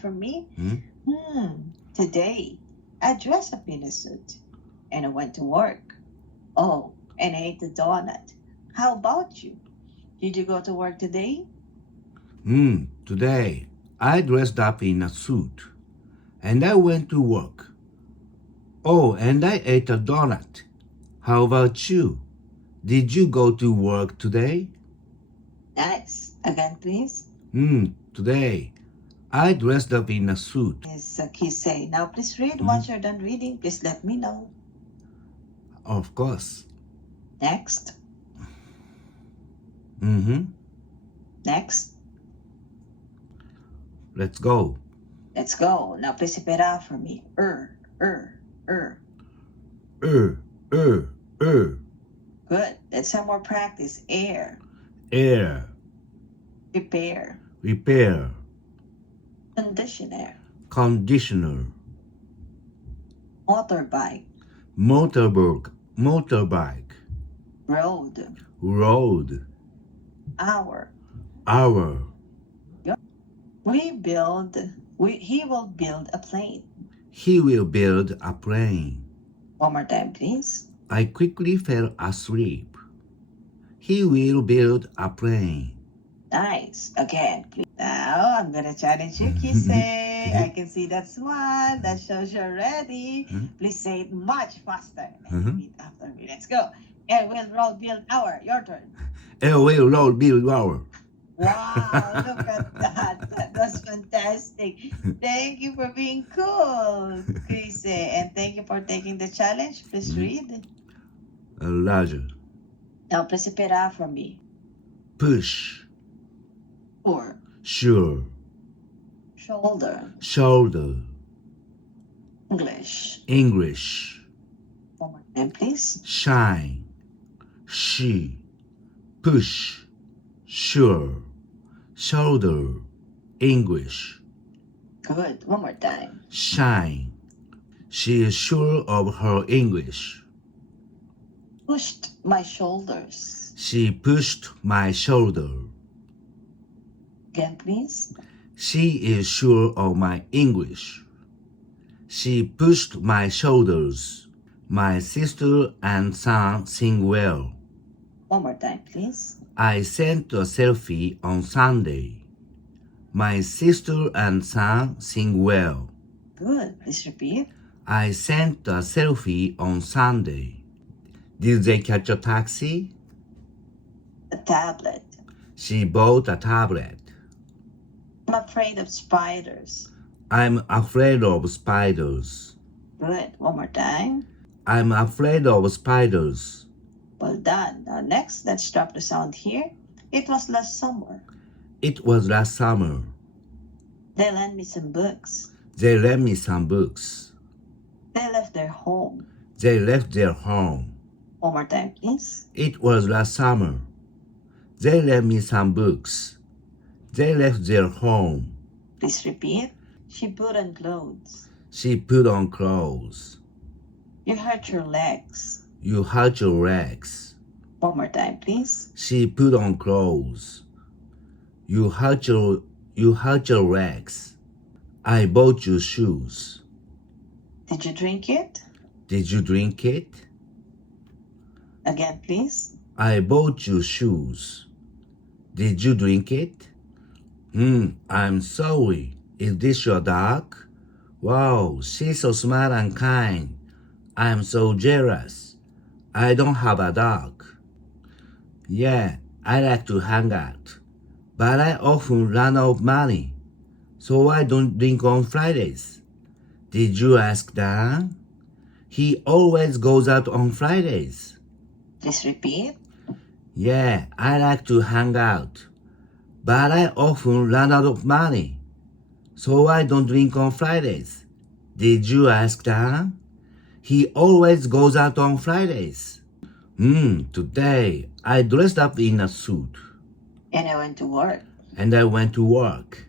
after me. Today, I dressed up in a suit and I went to work. Oh, and I ate a donut. How about you? Did you go to work today? Today, I dressed up in a suit and I went to work. Oh, and I ate a donut. How about you? Did you go to work today? Nice. Again, please. Today, I dressed up in a suit. Yes, Kisei. Now, please read. Once you're done reading, please let me know. Of course. Next. Next. Let's go. Let's go. Now, please repeat out for me. Good. Let's have more practice. Air. Repair. Conditioner. Motorbike. Road. Hour. He will build a plane. He will build a plane. One more time, please. I quickly fell asleep. He will build a plane. Nice. Again, please. Now, I'm going to challenge you, Kisei. I can see that smile. That shows you're ready. Please say it much faster. And repeat after me. Let's go. Air will roll, build hour. Your turn. Air will roll, build hour. Wow, look at that. That was fantastic. Thank you for being cool, Kisei. And thank you for taking the challenge. Please read. Larger. Now, please repeat out for me. Push. Pour. Sure. Shoulder. English. One more time, please. Shine. She. Push. Sure. Shoulder. English. Good. One more time. Shine. She is sure of her English. Pushed my shoulders. She pushed my shoulder. Again, please. She is sure of my English. She pushed my shoulders. My sister and son sing well. One more time, please. I sent a selfie on Sunday. My sister and son sing well. Good. Please repeat. I sent a selfie on Sunday. Did they catch a taxi? A tablet. She bought a tablet. I'm afraid of spiders. I'm afraid of spiders. Good. One more time. I'm afraid of spiders. Well done. Now next, let's drop the sound here. It was last summer. It was last summer. They lent me some books. They lent me some books. They left their home. They left their home. One more time, please. It was last summer. They lent me some books. They left their home. Please repeat. She put on clothes. She put on clothes. You hurt your legs. You hurt your legs. One more time, please. She put on clothes. You hurt your legs. I bought you shoes. Did you drink it? Did you drink it? Again, please. I bought you shoes. Did you drink it? I'm sorry. Is this your dog? Wow, she's so smart and kind. I'm so jealous. I don't have a dog. Yeah, I like to hang out, but I often run out of money, so I don't drink on Fridays. Did you ask Dan? He always goes out on Fridays. Please repeat. Yeah, I like to hang out, but I often run out of money, so I don't drink on Fridays. Did you ask Dan? He always goes out on Fridays. Today I dressed up in a suit. And I went to work.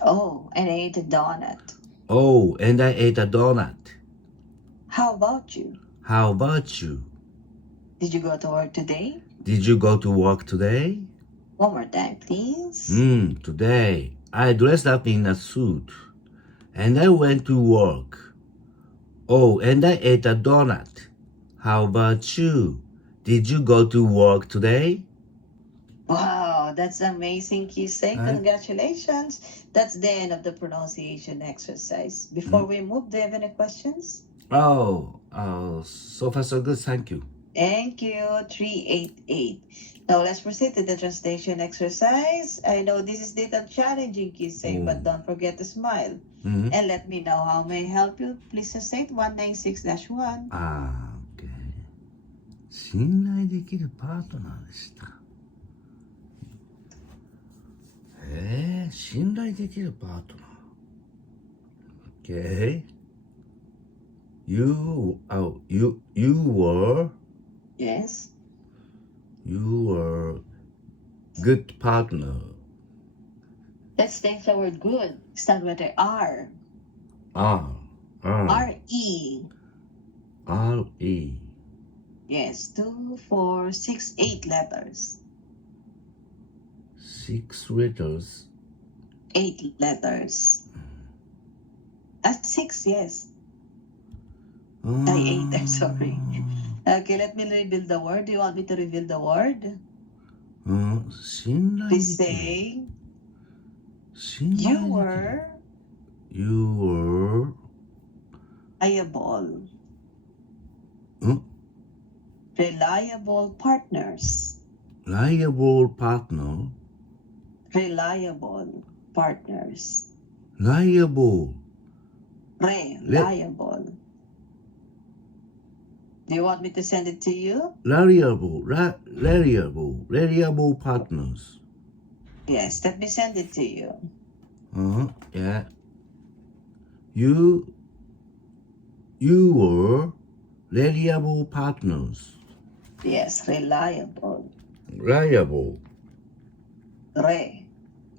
Oh, and I ate a donut. How about you? Did you go to work today? One more time, please. Today I dressed up in a suit and I went to work. Oh, and I ate a donut. How about you? Did you go to work today? Wow, that's amazing, Kisei. Congratulations. That's the end of the pronunciation exercise. Before we move, do you have any questions? So far so good, thank you. Thank you, 388. Now let's proceed to the translation exercise. I know this is a little challenging, Kisei, but don't forget to smile. And let me know how may I help you. Please state 196-1. Okay. 信頼できるパートナーでした。信頼できるパートナー。Okay. You were Yes. You were good partner. Let's take the word good. Start with the R. R-E. R-E. Yes, 2, 4, 6, 8 letters. 6 letters. 8 letters. 6, yes. 8, I'm sorry. Okay, let me reveal the word. Do you want me to reveal the word? Please say, you were reliable. Reliable partners. Reliable partner. Reliable partners. Reliable. Reliable. Do you want me to send it to you? Reliable partners. Yes, let me send it to you. Yeah. You were reliable partners. Yes, reliable. Reliable.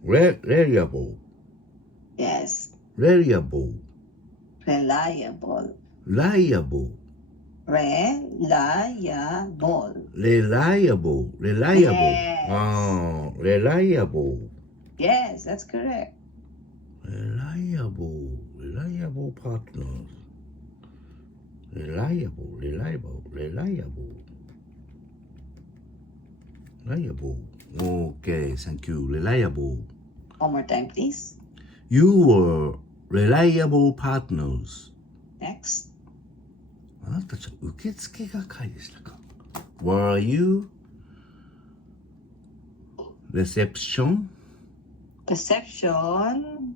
Reliable. Yes. Reliable. Reliable. Reliable. Reliable. Yes. Reliable. Yes, that's correct. Reliable partners. Reliable. Okay, thank you. Reliable. One more time, please. You were reliable partners. Next. あなたたちは受付係でしたか Were you reception? Reception.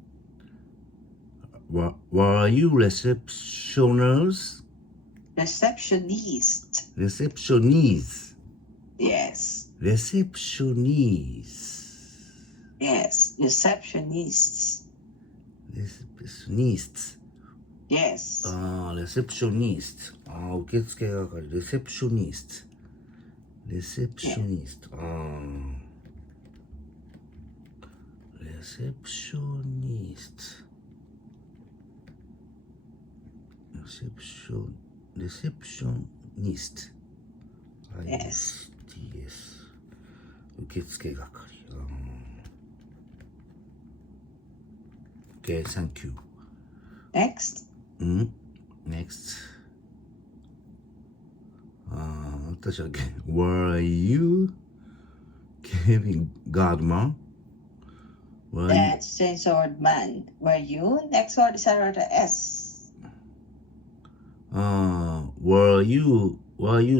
Were you receptioners? Receptionist. Receptionist. Yes. Receptionist. Yes. Receptionists. Receptionists. Yes. Receptionist. 受付係。Receptionist. Receptionist. Receptionist. Receptionist. Yes. Yes. 受付係。Okay, thank you. Next. Next. 私は Were you Kevin Godman? That's change the word man. Were you? Next word is the letter S. Were you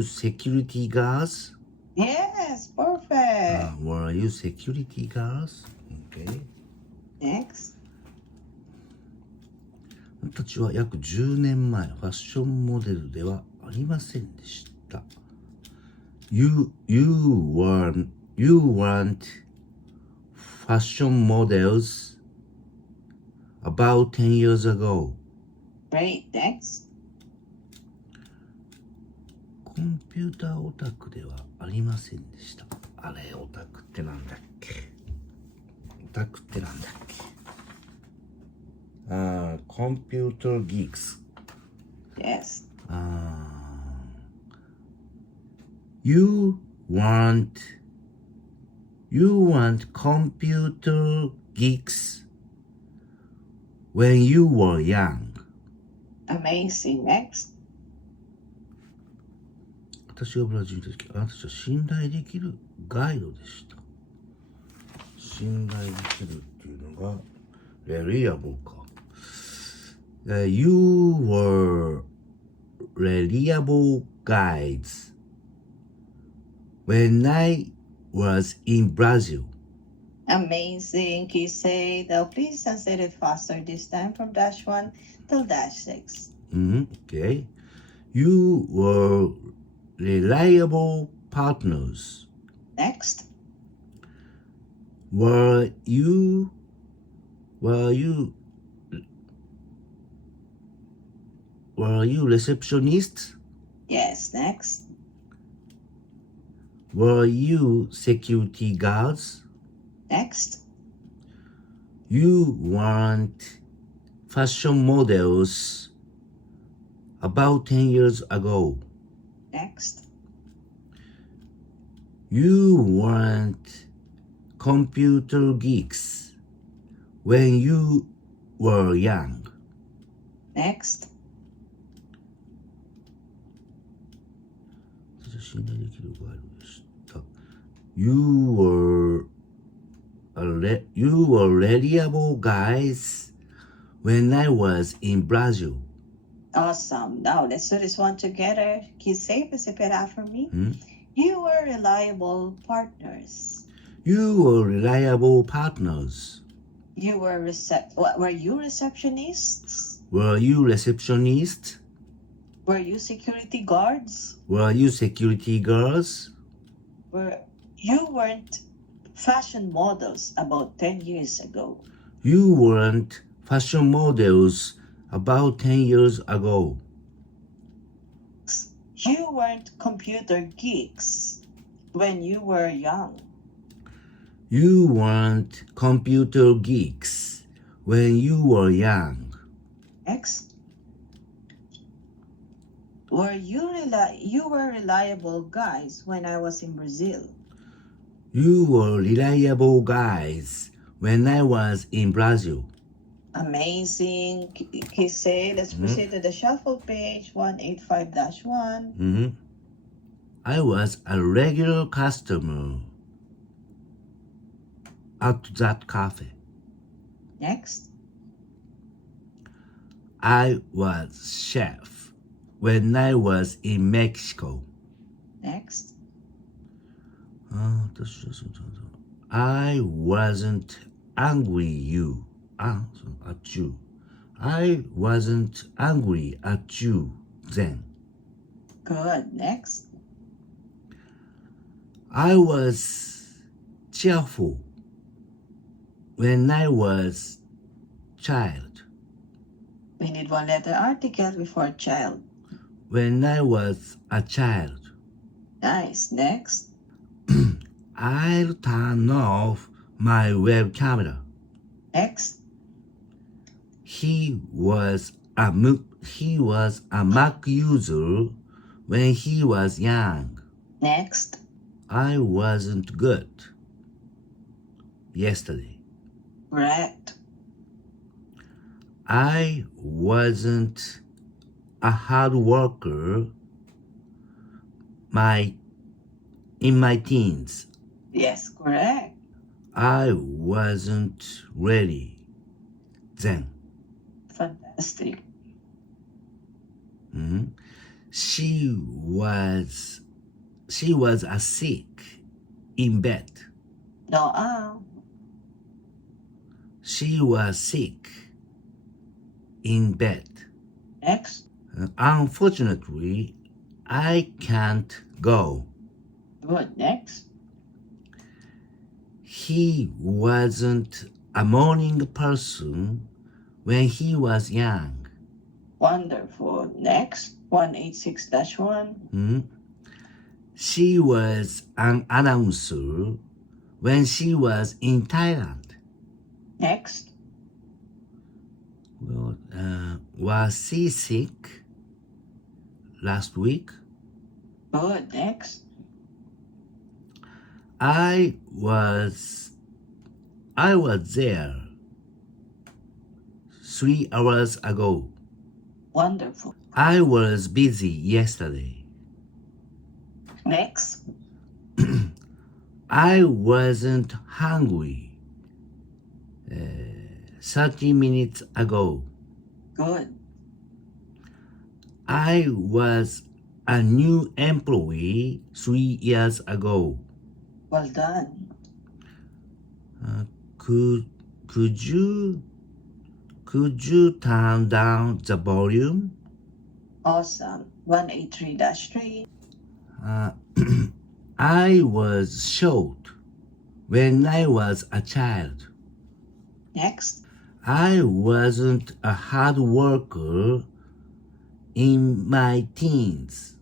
security guards? Yes, perfect. Were you security guards? Okay. Next. 私たちは約10年前ファッションモデルではありませんでした。You weren't fashion models about 10 years ago. Great, next. コンピューターオタクではありませんでした。あれ、オタクってなんだっけComputer geeks. Yes. You weren't computer geeks when you were young. Amazing. Next. 私がブラジルにいた時、あなたたちは信頼できるガイドでした。信頼できるっていうのが、reliable か。You were reliable guides when I was in Brazil. Amazing. He said, now please translate it faster this time from dash 1 till dash 6. Okay. You were reliable partners. Next. Were you receptionists? Yes, next. Were you security guards? Next. You weren't fashion models about 10 years ago. Next. You weren't computer geeks when you were young. Next. 信頼できるガイドでした。You were reliable guys when I was in Brazil. Awesome. Now let's do this one together. Can you say this repeat after me? You were reliable partners. You were reliable partners. You were were you receptionists? Were you receptionists? Were you security guards? Were you security girls? You weren't fashion models about 10 years ago. You weren't fashion models about 10 years ago. You weren't computer geeks when you were young. You weren't computer geeks when you were young. Next. You were reliable guys when I was in Brazil. You were reliable guys when I was in Brazil. Amazing. He said, let's proceed to the shuffle page 185-1. I was a regular customer at that cafe. Next. I was chef when I was in Mexico. Next. I wasn't angry at you. I wasn't angry at you then. Good. Next. I was cheerful when I was child. We need one letter article before child. When I was a child. Nice. Next. I'll turn off my web camera. Next. He was a Mac user when he was young. Next. I wasn't good yesterday. Correct. I wasn't a hard worker in my teens. Yes, correct. I wasn't ready then. Fantastic. She was sick in bed. No, She was sick in bed. Next. Unfortunately, I can't go. Good. Next. He wasn't a morning person when he was young. Wonderful. Next. 186-1. She was an announcer when she was in Thailand. Next. Well, was she sick last week? Good. Next. I was there 3 hours ago. Wonderful. I was busy yesterday. Next. I wasn't hungry 30 minutes ago. Good. I was a new employee 3 years ago. Well done. Could you turn down the volume? Awesome. 183-3. I was short when I was a child. Next. I wasn't a hard worker in my teens.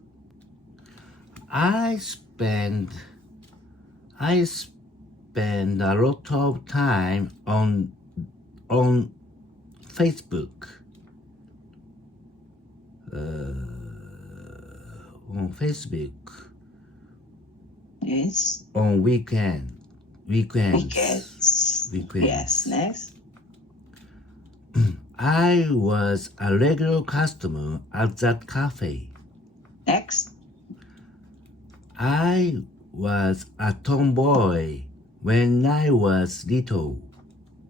I spend a lot of time on Facebook. On Facebook Yes. on weekends. Yes. Next. I was a regular customer at that cafe. Next. I was a tomboy when I was little.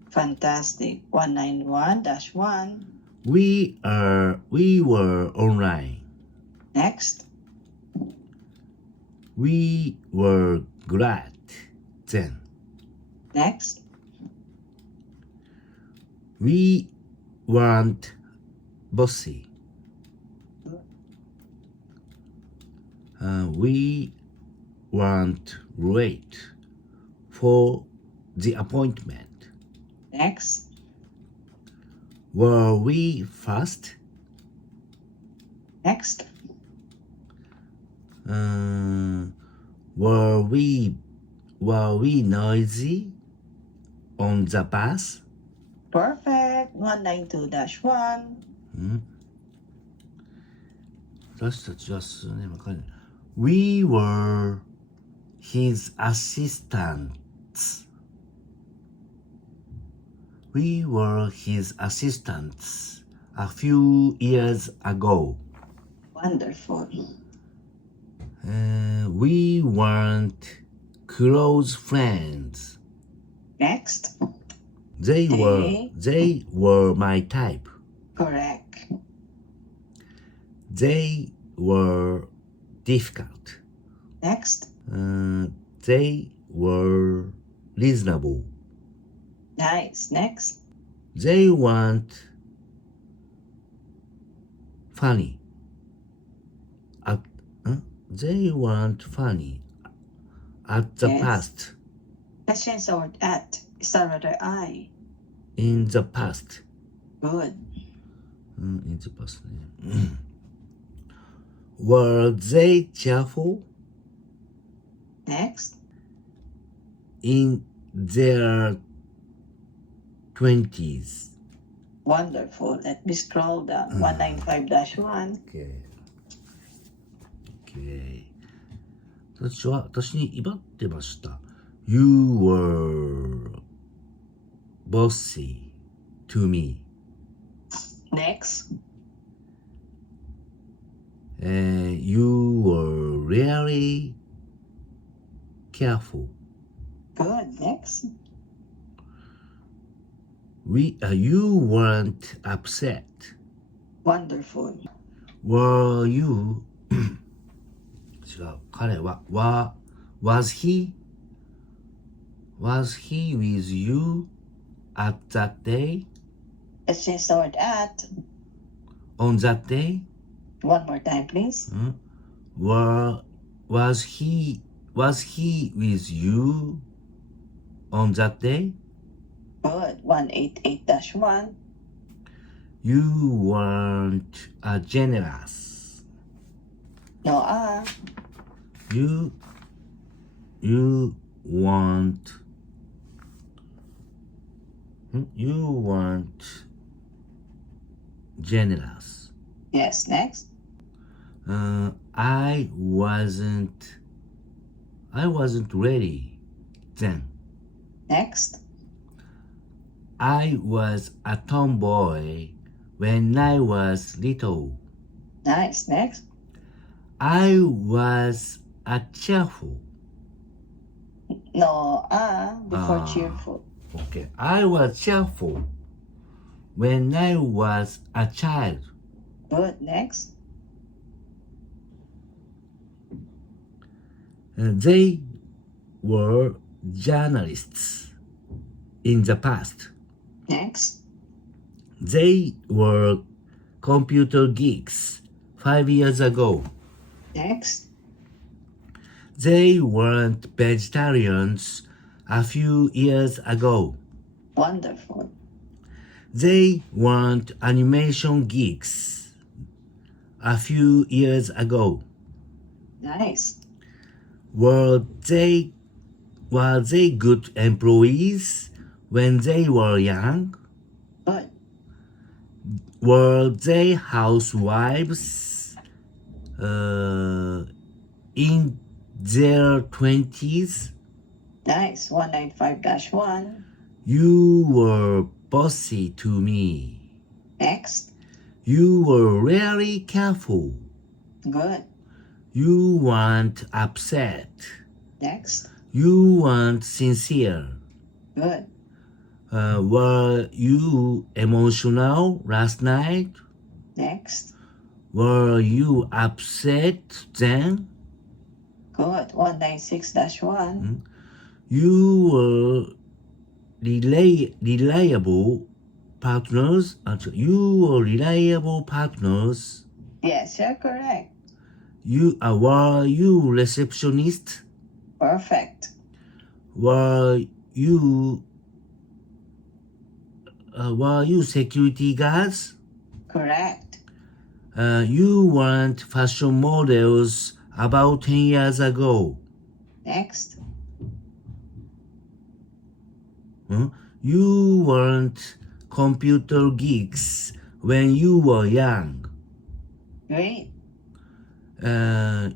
Fantastic. 191-1. We were online. Next. We were glad then. Next. We weren't bossy. We weren't late for the appointment. Next. Were we fast? Next. Were we noisy on the bus? Perfect. 192-1. 私たちは数年前に We were his assistants. We were his assistants a few years ago. Wonderful. We weren't close friends. Next. They were my type. Correct. They were difficult. Next. They were reasonable. Nice. Next. They weren't funny. They weren't funny at the Yes. past. Let's change the word at. Start with the I. In the past. Good. In the past. Were they cheerful? Next. In their 20s. Wonderful. Let me scroll down. 195-1. Okay. 私に威張ってました。You were bossy to me. Next. You were really careful. Good. Next. You weren't upset. Wonderful. Were you 違う。彼は、was he with you at that day? Let's change the word at. On that day? One more time, please. Was he with you on that day? Good. 188-1. You weren't generous. No R. You weren't generous. Yes. Next. I wasn't ready then. Next. I was a tomboy when I was little. Nice. Next. I was a cheerful. No, before Ah. cheerful. Okay. I was cheerful when I was a child. Good. Next. They were journalists in the past. Next. They were computer geeks 5 years ago. Next. They weren't vegetarians a few years ago. Wonderful. They weren't animation geeks a few years ago. Nice. Were they good employees when they were young? Good. Were they housewives in their 20s? Nice. 195-1. You were bossy to me. Next. You were really careful. Good. You weren't upset. Next. You weren't sincere. Good. Were you emotional last night? Next. Were you upset then? Good. 196-1. You were reliable partners. You were reliable partners. Yes, you're correct. Were you receptionist? Perfect. Were you security guards? Correct. You weren't fashion models about 10 years ago. Next. You weren't computer geeks when you were young. Great.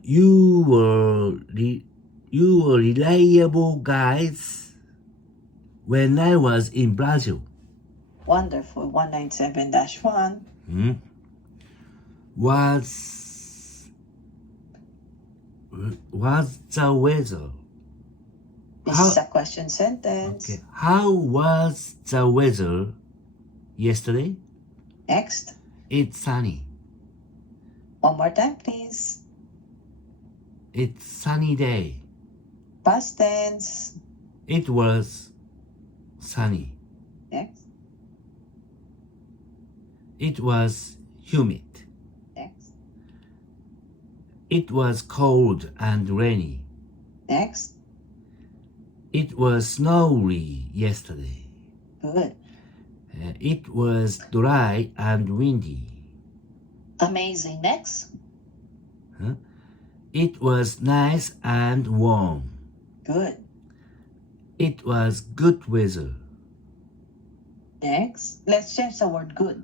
You were reliable guys when I was in Brazil. Wonderful. 197-1. Was the weather? This is a question sentence. Okay. How was the weather yesterday? Next. It's sunny. One more time, please. It's sunny day. Past tense. It was sunny. Next. It was humid. Next. It was cold and rainy. Next. It was snowy yesterday. Good. It was dry and windy. Amazing. Next. It was nice and warm. Good. It was good weather. Next. Let's change the word good.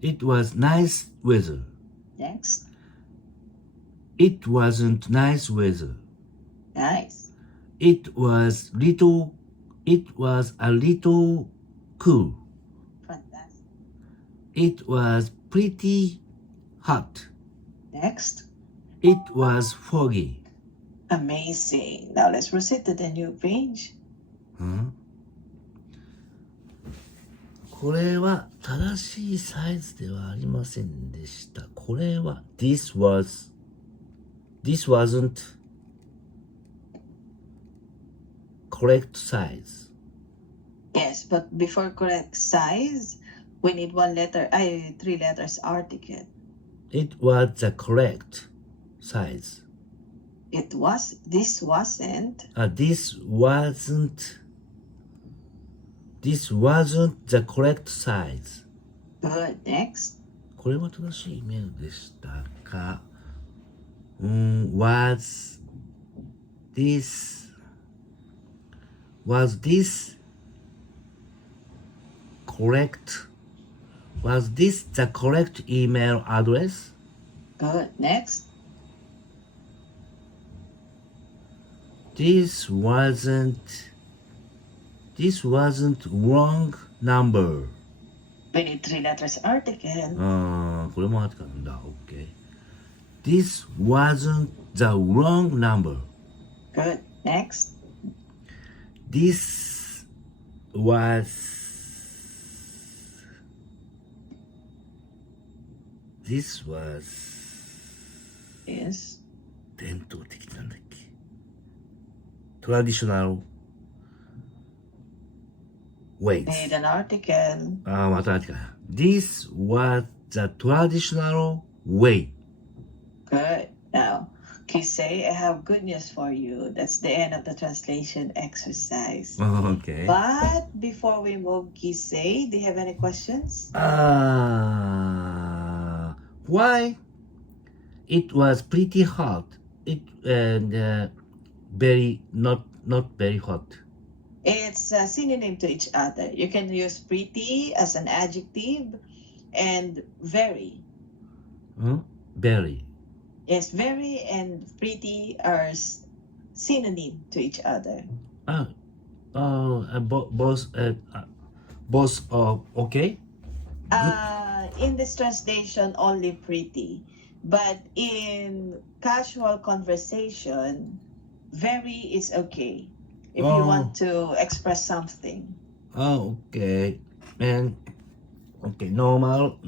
It was nice weather. Next. It wasn't nice weather. Nice. It was a little cool. Fantastic. It was pretty hot. Next. It was foggy. Amazing. Now let's proceed to the new page. これは正しいサイズではありませんでした。これは This wasn't correct size. Yes, but before correct size, we need 3 letters article. It was the correct size. This wasn't. This wasn't the correct size. Good. Next. これは正しいメールでしたかWas this correct? Was this the correct email address? Good. Next. This wasn't wrong number. We need 3 letters article. これもアーティカルなんだ。OK. This wasn't the wrong number. Good. Next. This was Yes. 伝統的なんだっけ traditional wait. Need an article. またアーティカル。This was the traditional way. Good. Now, Kisei, I have good news for you. That's the end of the translation exercise. Okay. But before we move, Kisei, do you have any questions? Why? It was pretty hot. It and very not very hot. It's a synonym to each other. You can use pretty as an adjective and very. Very. Yes, very and pretty are synonym to each other. Both okay. In this translation, only pretty. But in casual conversation, very is okay. If you want to express something. Okay. And okay, normal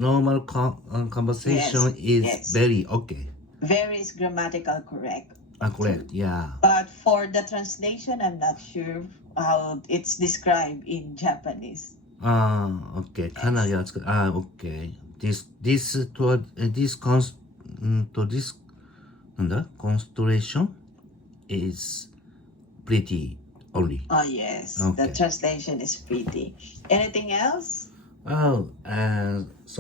conversation is very okay. Very is grammatical correct. Correct, yeah. But for the translation, I'm not sure how it's described in Japanese. Okay. かなり熱く、okay. This constellation is pretty only. Oh, yes. Okay. The translation is pretty. Anything else? So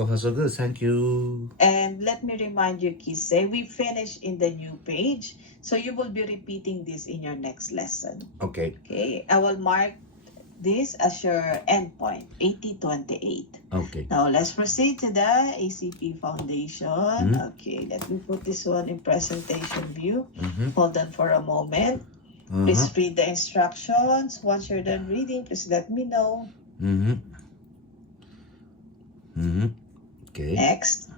far so good. Thank you. And let me remind you, Kisei, we finished in the new page. So you will be repeating this in your next lesson. Okay. Okay. I will mark this as your endpoint, 8028. Okay. Now let's proceed to the ACP Foundation. Okay, let me put this one in presentation view. Hold on for a moment. Please read the instructions. Once you're done reading, please let me know. Okay. Next.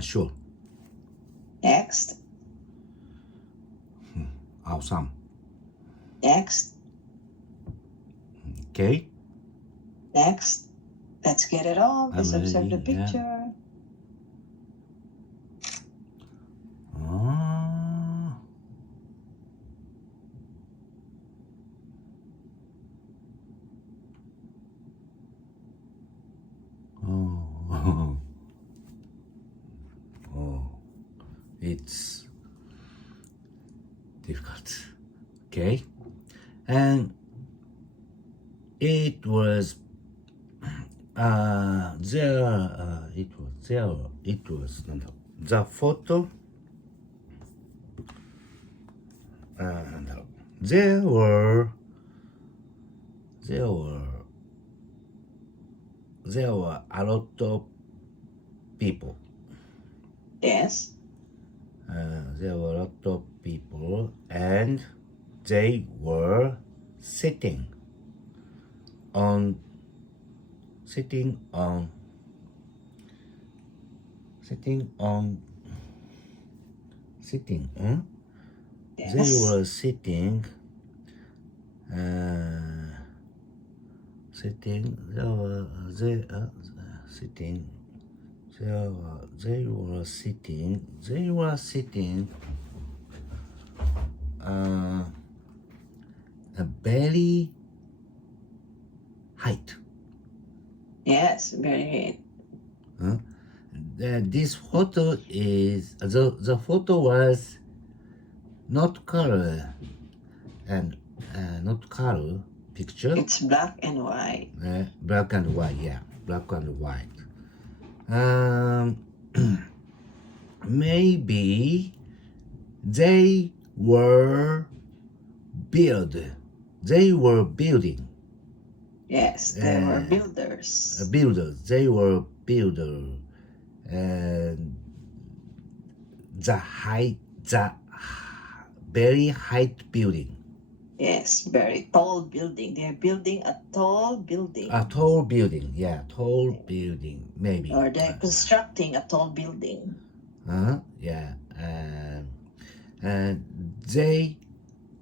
Sure. Next. Awesome. Next. Okay. Next. Let's get it on. Please I'm observe the ready, yeah. picture. It's difficult. Okay. And it was the photo there were a lot of people. Yes. There were a lot of people and they were sitting on They were sitting a very height. Yes, very good. This photo is the photo was not color and not color picture. It's black and white. Black and white, yeah, black and white. Maybe they were building. Yes, they were builders. They were builders. And the very high building. Yes, very tall building. They're building a tall building. A tall building. Yeah, tall building. Maybe. Or they're constructing a tall building. Yeah. They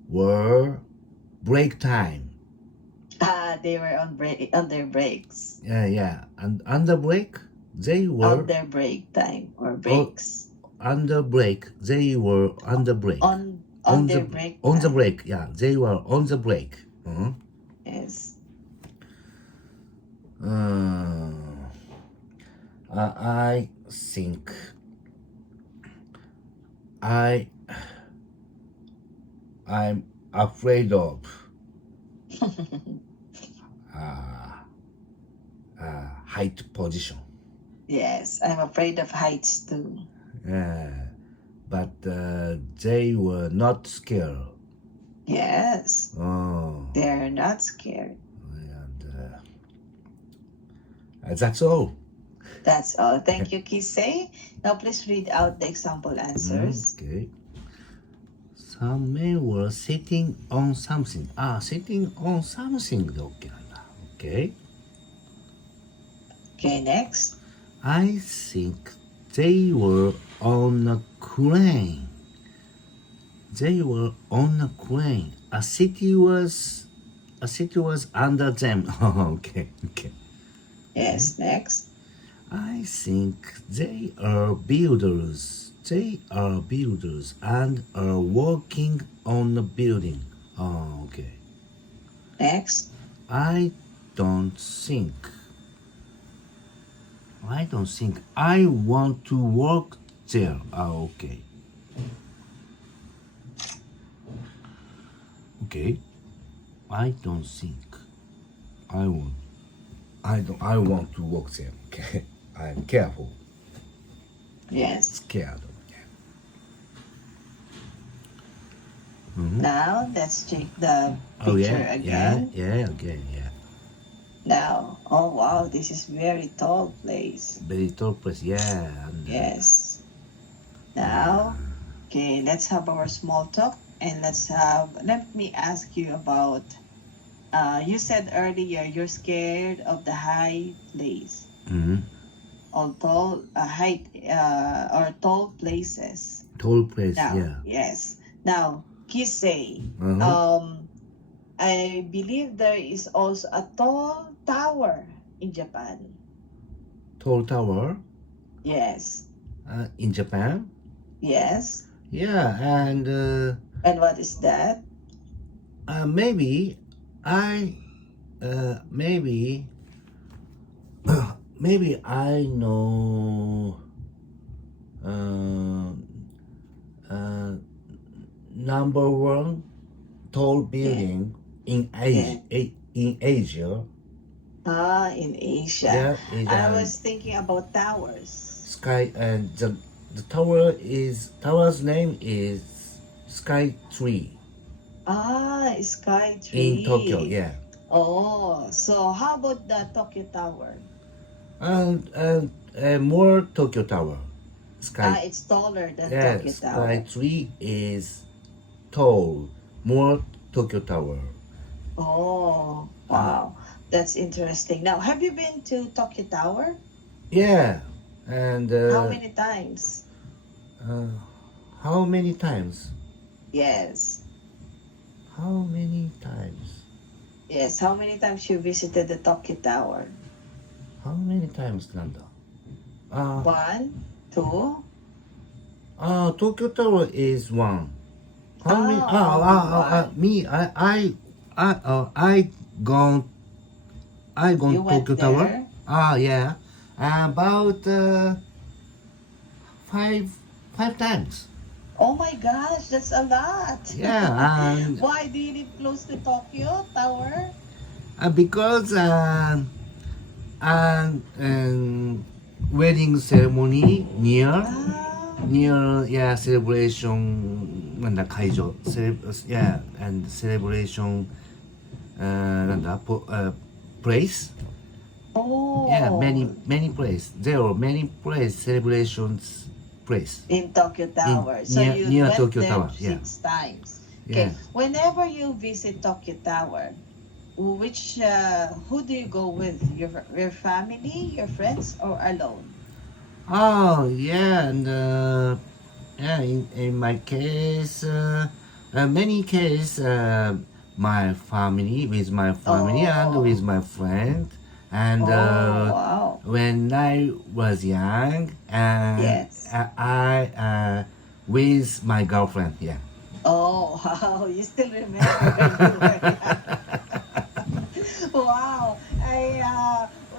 were break time. They were on their breaks. Yeah. And under break, they were On their break time or breaks. under break. They were under break. On their break. On the break. Yeah, they were on the break. Yes. I think I'm afraid of height position. Yes, I'm afraid of heights too. But they were not scared. Yes, Oh, they're not scared. and that's all. That's all. Thank you, Kisei. Now please read out the example answers. Okay. Some men were sitting on something. Sitting on something で OK なんだ。Okay. Okay, next. I think they were on a crane. They were on a crane. A city was under them. Okay. Yes, next. I think they are builders. They are builders and are working on a building. Okay. Next. I don't think I want to work there. Okay. Okay. I don't think I want to work there. Okay. I'm careful. Yes. Scared. Now let's check the picture again. Yeah, again, yeah. Now, oh wow, this is very tall place. Very tall place, yeah. And, Yes. Now, okay, let's have our small talk and let me ask you about, you said earlier you're scared of the high place. Or tall places. Tall place, Now, yeah. yes. Now, Kisei, I believe there is also a tall tower in Japan. Tall tower Yes. in Japan? Yes. Yeah, and And what is that? maybe I know number one tall building in Asia. In Asia. In Asia. Yeah, I was thinking about towers. Sky, and the tower's name is Sky Tree Sky Tree. in Tokyo. Yeah. Oh, so how about the Tokyo Tower? And more Tokyo Tower. Sky. It's taller than Yeah, Tokyo Sky Tower. Tree is tall. More Tokyo Tower. Oh, wow. That's interesting. Now, have you been to Tokyo Tower? Yeah, and How many times? How many times? Yes. How many times? Yes, how many times you visited the Tokyo Tower? How many times なんだ 1, 2? Tokyo Tower is one. How many? one. Me, I gone You went Tokyo Tower. there? Yeah. About five times. Oh my gosh, that's a lot. Yeah, and Why do you live close to Tokyo Tower? because wedding ceremony near yeah celebration なんだ会場 yeah and celebration なんだplace. Oh. Yeah, many place. There are many place celebrations place. In Tokyo Tower. So you near went Tokyo there Tower, yeah. 6 times. Yeah. Okay. Whenever you visit Tokyo Tower, who do you go with? Your family, your friends, or alone? Oh, yeah, and yeah, in my case, many case, my family with my family and Oh, with my friend, and oh, wow. when I was young, Yes. with my girlfriend, yeah. Oh, wow. You still remember when you were young. Wow.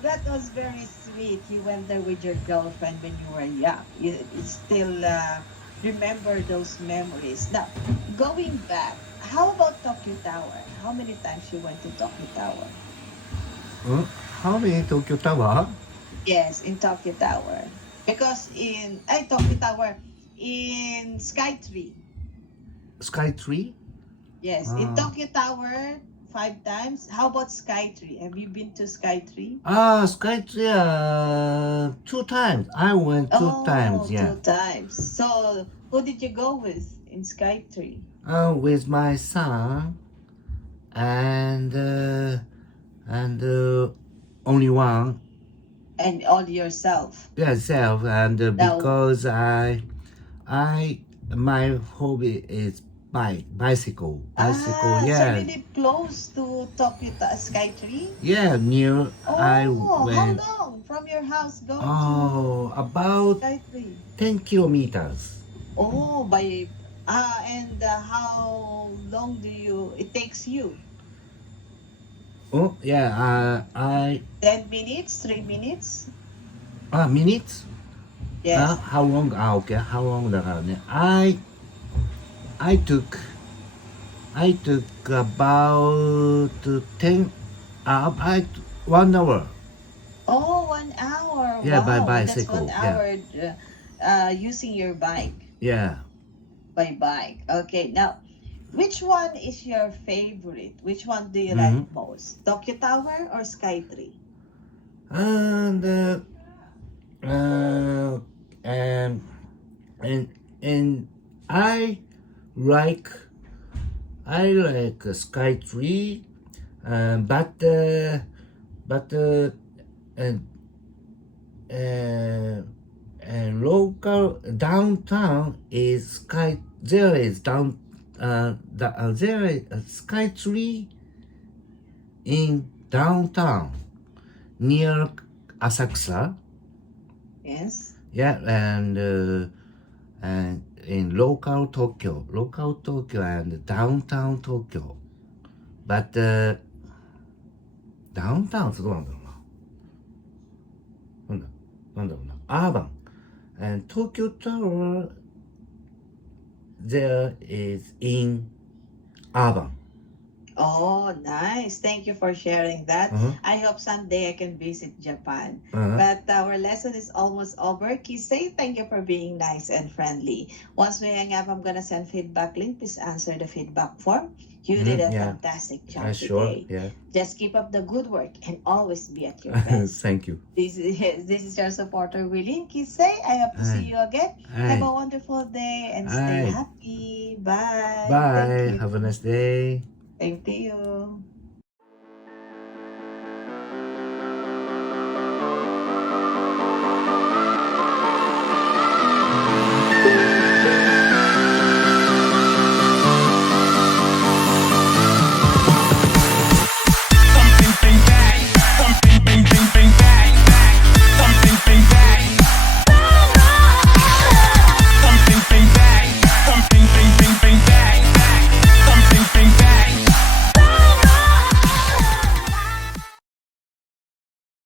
That was very sweet. You went there with your girlfriend when you were young. You still remember those memories. Now, going back, how about Tokyo Tower? How many times you went to Tokyo Tower? Hmm? How many Tokyo Tower? Yes, in Tokyo Tower. Because Tokyo Tower, in Skytree. Skytree? Yes, in Ah. Tokyo Tower, 5 times. How about Skytree? Have you been to Skytree? Skytree, 2 times. I went two Oh, times, yeah. 2 times. So, who did you go with in Skytree? With my son and only one. And all yourself. Yeah, self, and Now, because my hobby is bicycle. Bicycle, so yeah. really close to Skytree? Yeah, near I Oh, how went. long from your house going Oh, to about Skytree? 10 kilometers. Oh, and how long it takes you? Oh, yeah. 10 minutes, 3 minutes? Minutes? Yes. How long? Okay. How long だからね。I took about 10. I 1 hour. Oh, 1 hour. Yeah, by Wow, that's bicycle. 1 hour using your bike. Yeah. By bike. Okay, now, which one is your favorite? Which one do you Mm-hmm. like most? Tokyo Tower or Skytree? And and I like Skytree, but local downtown is Sky. There is there is a Skytree in downtown near Asakusa. Yes. Yeah, and in local Tokyo and downtown Tokyo. But downtown ってどうなんだろうな。なんだろうな。Urban. And Tokyo Tower there is in urban. Oh, nice. Thank you for sharing that. Uh-huh. I hope someday I can visit Japan. Uh-huh. But our lesson is almost over. Kisei, thank you for being nice and friendly. Once we hang up, I'm going to send feedback link. Please answer the feedback form. You did a fantastic job Sure. today. Yeah. Just keep up the good work and always be at your best. Thank you. This is your supporter, Willie Kisei. I hope to see you again. Have a wonderful day and stay happy. Bye. Bye. Thank you. Have a nice day. Thank you.